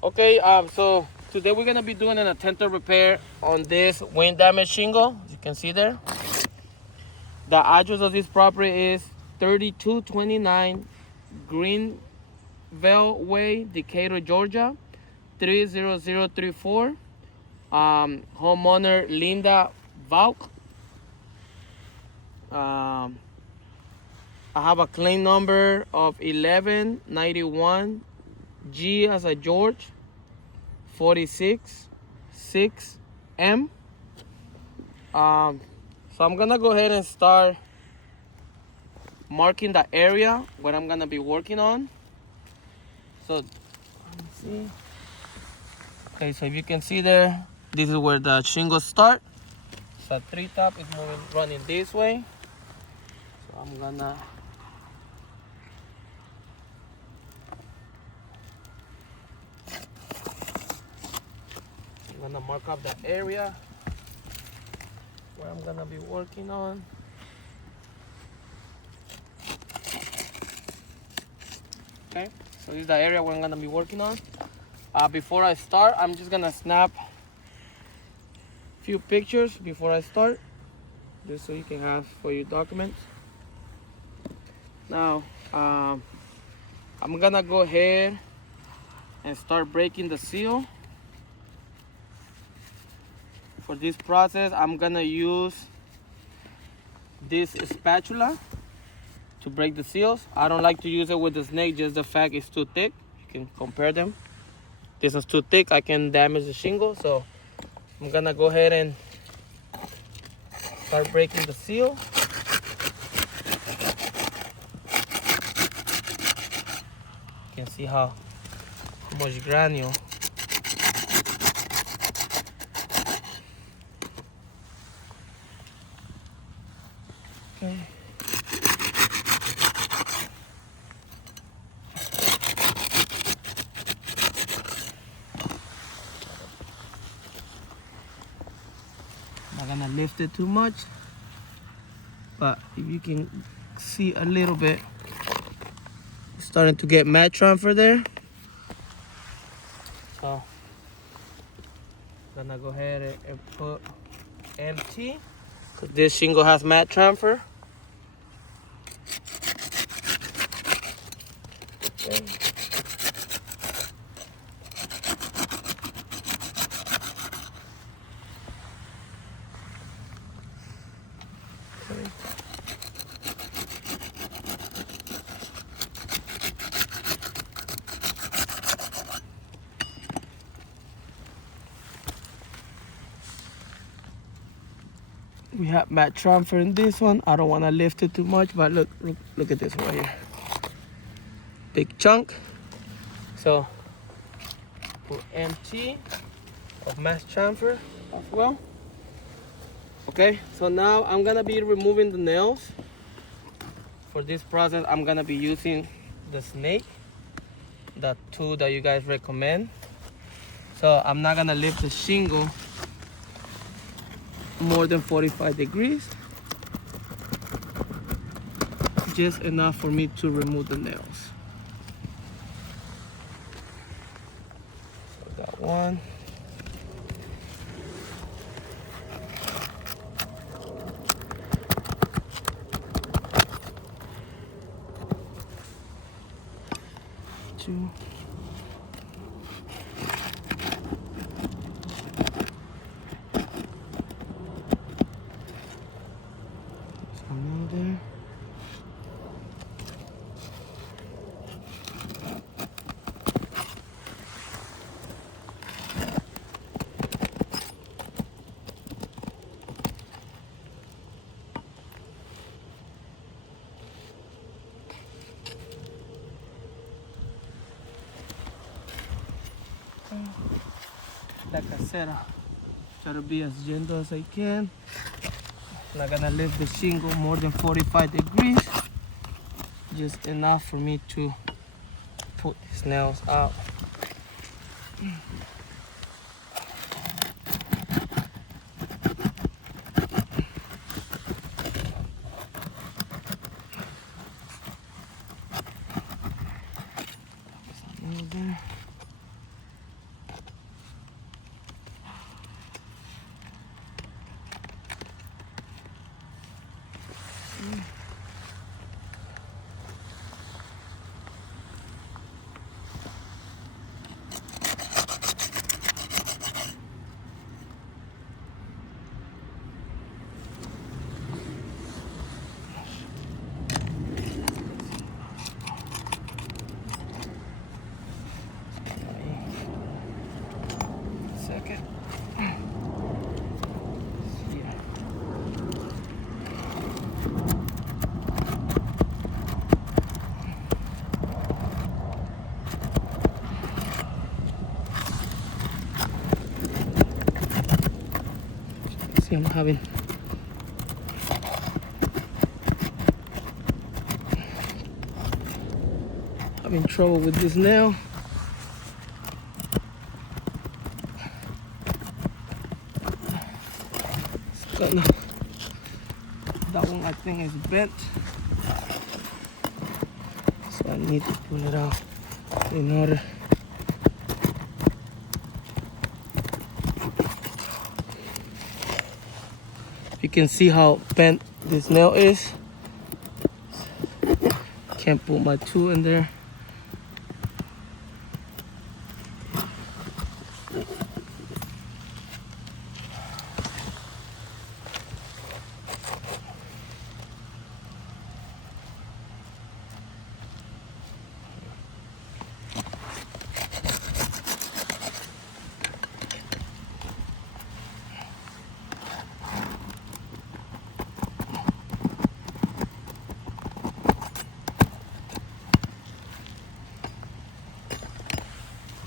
Okay, so today we're gonna be doing an attentive repair on this wind damage shingle. As you can see there, the address of this property is 3229 Greenville Way, Decatur, Georgia 30034. Homeowner Linda Vaunght. I have a claim number of 1191 G as a George 46 6M. So I'm gonna go ahead and start marking the area where I'm gonna be working on. So let me see. Okay, so if you can see there, this is where the shingles start. So three top is running this way. So I'm gonna mark up the area where I'm gonna be working on. Okay, so this is the area where I'm gonna be working on. Before I start, I'm just gonna snap a few pictures before I start, just so you can have for your documents. Now, I'm gonna go ahead and start breaking the seal. For this process, I'm gonna use this spatula to break the seals. I don't like to use it with the snake, just the fact it's too thick. You can compare them. This is too thick, I can damage the shingle. So I'm gonna go ahead and start breaking the seal. You can see how much granule. Okay. Not gonna lift it too much, but if you can see a little bit, it's starting to get mat transfer there. So I'm gonna go ahead and put empty, because this shingle has mat transfer. Okay. We have mat transfer in this one. I don't want to lift it too much, but look at this right here. Big chunk. So put empty of mat transfer as well. Okay, so now I'm gonna be removing the nails. For this process, I'm gonna be using the snake, the tool that you guys recommend. So I'm not gonna lift the shingle more than 45 degrees, just enough for me to remove the nails. So got one. Two. There. Like I said, try to be as gentle as I can. Not gonna lift the shingle more than 45 degrees, just enough for me to put these nails out. There. See, I'm having trouble with this nail. It's gonna, that one I think is bent, so I need to pull it out in order. You can see how bent this nail is. Can't put my tool in there.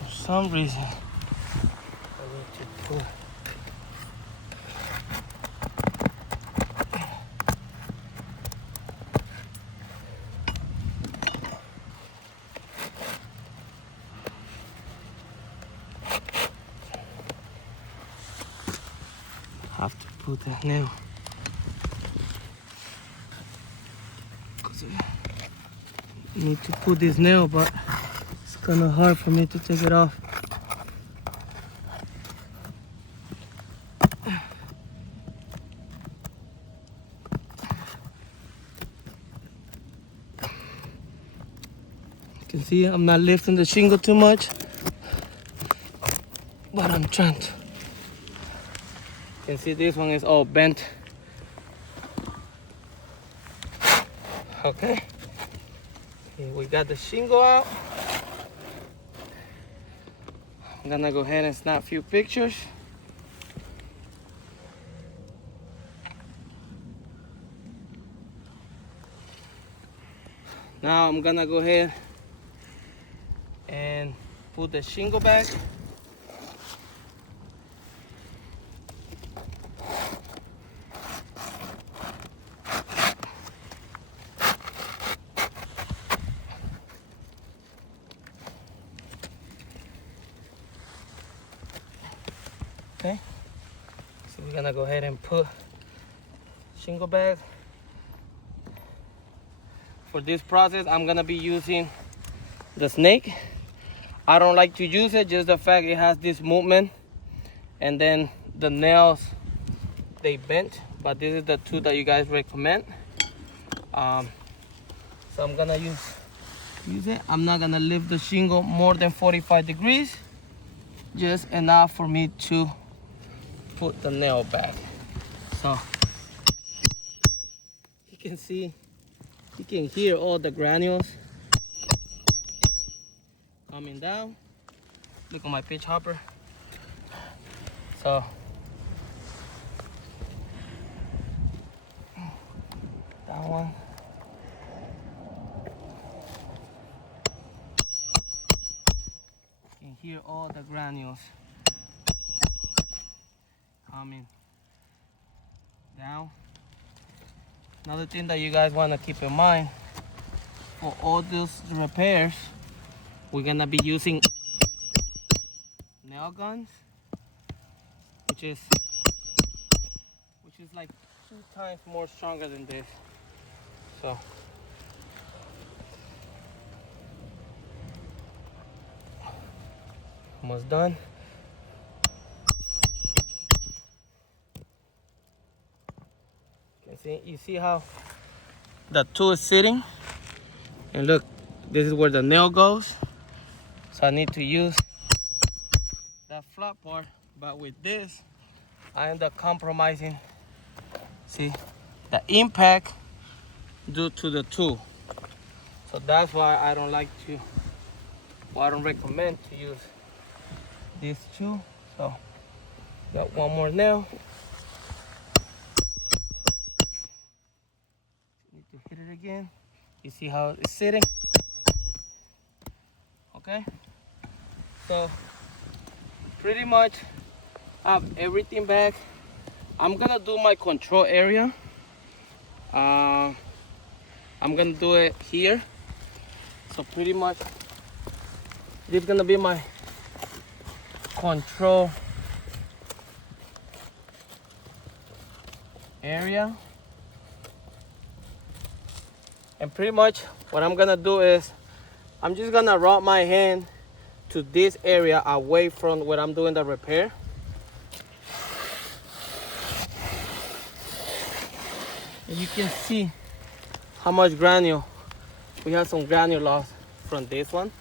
For some reason, I need to pull. Have to put that nail. Cause I need to put this nail, but it's kind of hard for me to take it off. You can see I'm not lifting the shingle too much, but I'm trying to. You can see this one is all bent. Okay, we got the shingle out. I'm gonna go ahead and snap a few pictures. Now I'm gonna go ahead and put the shingle back. Okay, so we're gonna go ahead and put shingle back. For this process, I'm gonna be using the snake. I don't like to use it, just the fact it has this movement, and then the nails, they bent, but this is the tool that you guys recommend. So I'm gonna use it. I'm not gonna lift the shingle more than 45 degrees, just enough for me to put the nail back. So you can see, you can hear all the granules coming down. Look at my pitch hopper. So that one. You can hear all the granules coming down. Another thing that you guys want to keep in mind, for all these repairs, we're gonna be using nail guns, which is like 2 times more stronger than this. So almost done. You see how the tool is sitting, and look, this is where the nail goes. So I need to use that flat part, but with this I end up compromising, see, the impact due to the tool. So that's why I don't like to, well, I don't recommend to use this tool. So got one more nail. Need to hit it again. You see how it's sitting? Okay, so pretty much I have everything back. I'm gonna do my control area. I'm gonna do it here. So pretty much this is gonna be my control area. And pretty much what I'm gonna do is I'm just gonna route my hand to this area away from where I'm doing the repair. And you can see how much granule. We have some granule loss from this one.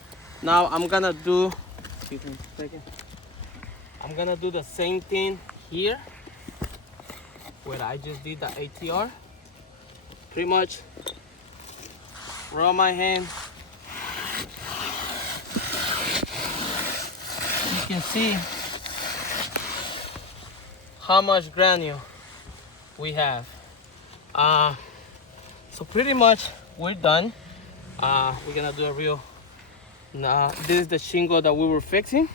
Now I'm gonna do, excuse me a second. I'm gonna do the same thing here where I just did the ATR. Pretty much roll my hand. You can see how much granule we have. So pretty much we're done. We're gonna do a real, this is the shingle that we were fixing.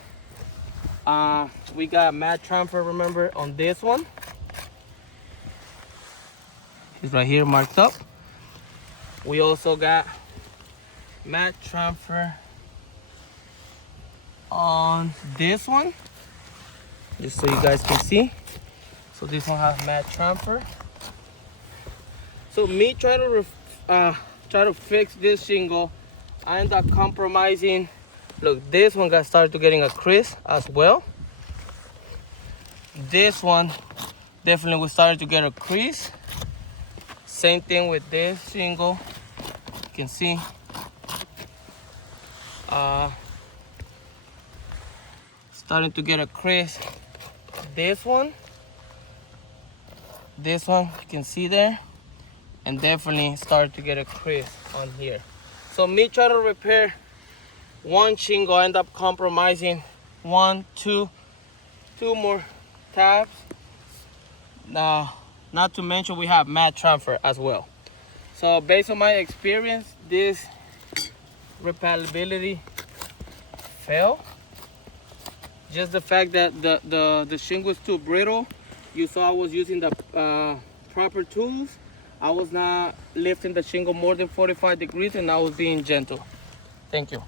We got mat transfer, remember, on this one. It's right here marked up. We also got mat transfer on this one, just so you guys can see. So this one has mat transfer. So me try to fix this shingle, I end up compromising. Look, this one got started to getting a crease as well. This one definitely we started to get a crease. Same thing with this shingle. You can see starting to get a crease. This one you can see there, and definitely started to get a crease on here. So me try to repair one shingle, I end up compromising two more tabs. Now, not to mention we have mat transfer as well. So based on my experience, this repairability failed. Just the fact that the shingle was too brittle. You saw I was using the proper tools. I was not lifting the shingle more than 45 degrees and I was being gentle. Thank you.